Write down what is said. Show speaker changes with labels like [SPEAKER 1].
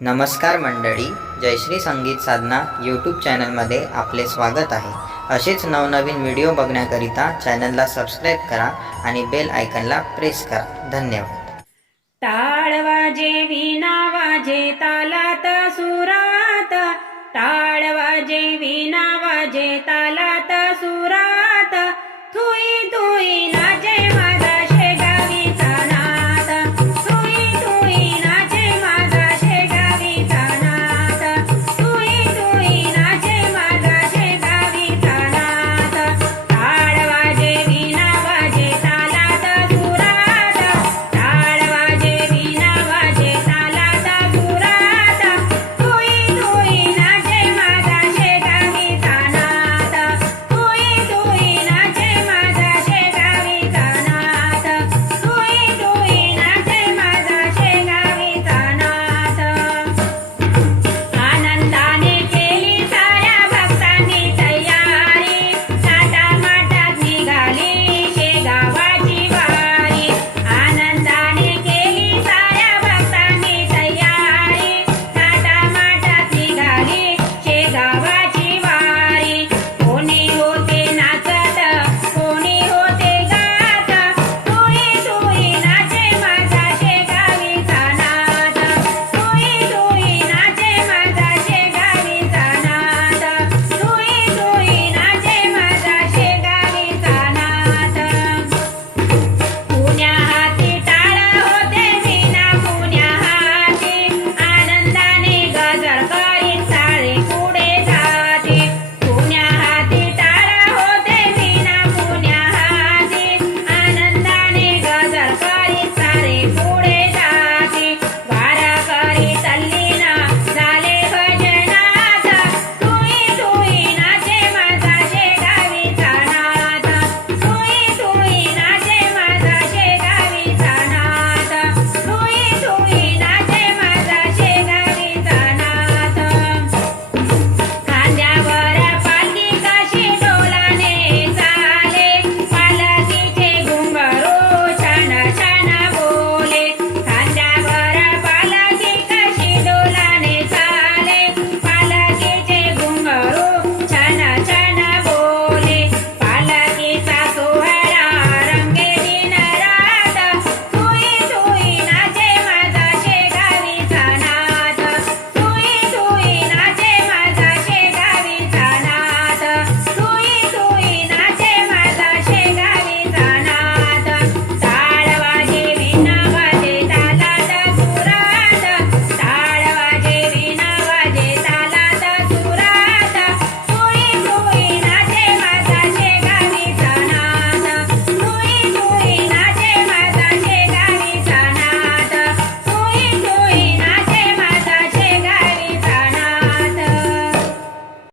[SPEAKER 1] नमस्कार मंडळी जयश्री संगीत साधना यूट्यूब चॅनलमध्ये आपले स्वागत आहे. असेच नवनवीन व्हिडिओ बघण्याकरिता चॅनलला सबस्क्राईब करा आणि बेल आयकनला प्रेस करा. धन्यवाद.
[SPEAKER 2] टाळ वाजे विना वाजे तालात सुरात. टाळ वाजे विना वाजे ताला